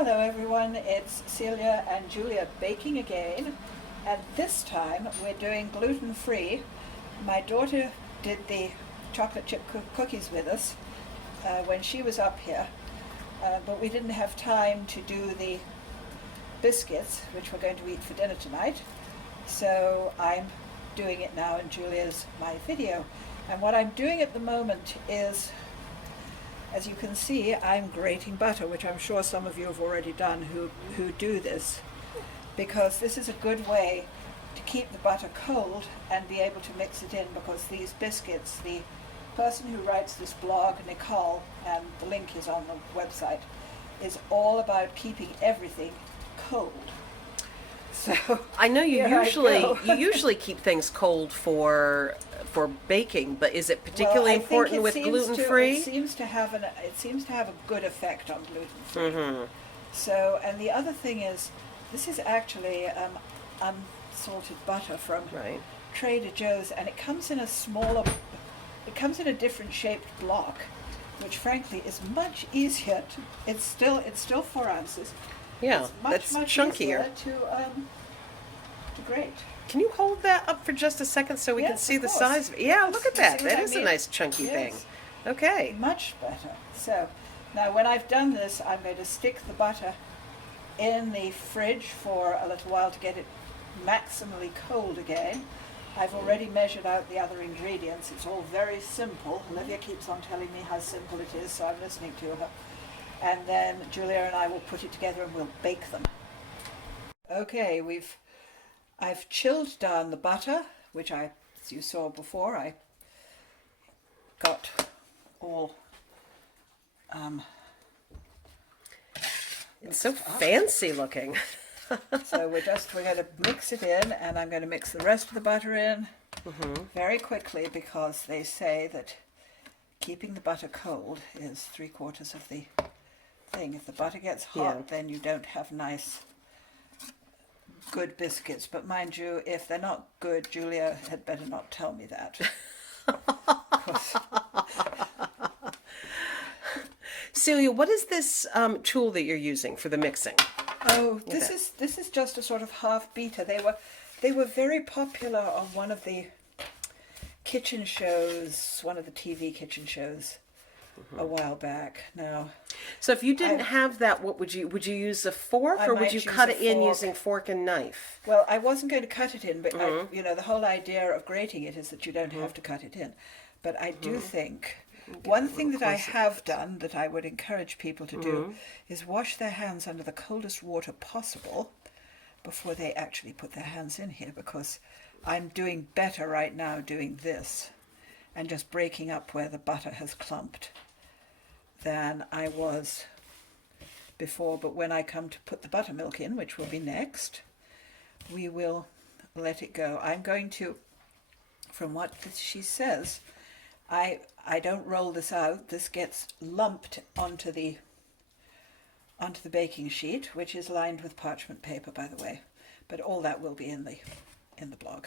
Hello everyone, it's Celia and Julia baking again, and this time we're doing gluten-free. My daughter did the chocolate chip cookies with us when she was up here, but we didn't have time to do the biscuits, which we're going to eat for dinner tonight, so I'm doing it now and Julia's my video. And what I'm doing at the moment is, as you can see, I'm grating butter, which I'm sure some of you have already done who do this, because this is a good way to keep the butter cold and be able to mix it in, because these biscuits, the person who writes this blog, Nicole, and the link is on the website, is all about keeping everything cold. So I know you usually keep things cold for baking, but is it particularly important with gluten-free? It seems to have a good effect on gluten-free. Mm-hmm. So, and the other thing is, this is actually unsalted butter from Trader Joe's, and it comes in a different shaped block, which frankly is much easier to. It's still 4 ounces. Yeah, it's much chunkier to grate. Can you hold that up for just a second so we can see the size of it? Yeah, look at that. That is a nice chunky thing. Okay. Much better. So now when I've done this, I'm going to stick the butter in the fridge for a little while to get it maximally cold again. I've already measured out the other ingredients. It's all very simple. Olivia keeps on telling me how simple it is, so I'm listening to her. And then Julia and I will put it together and we'll bake them. Okay, I've chilled down the butter, which as you saw before, I got all it's so fancy looking. So we're going to mix it in, and I'm going to mix the rest of the butter in very quickly, because they say that keeping the butter cold is 3/4 of the thing. If the butter gets hot, then you don't have nice good biscuits. But mind you, if they're not good, Julia had better not tell me that. Celia, what is this tool that you're using for the mixing? Oh, this is just a sort of half beater. They were very popular on one of the kitchen shows, one of the TV kitchen shows a while back now. So if you didn't have that, what would you use a fork, or would you cut it in using fork and knife? Well, I wasn't going to cut it in, but the whole idea of grating it is that you don't have to cut it in. But I do think one thing that I have done that I would encourage people to do is wash their hands under the coldest water possible before they actually put their hands in here, because I'm doing better right now doing this and just breaking up where the butter has clumped than I was before. But when I come to put the buttermilk in, which will be next, we will let it go. I'm going to, from what she says, I don't roll this out. This gets lumped onto the baking sheet, which is lined with parchment paper, by the way. But all that will be in the blog.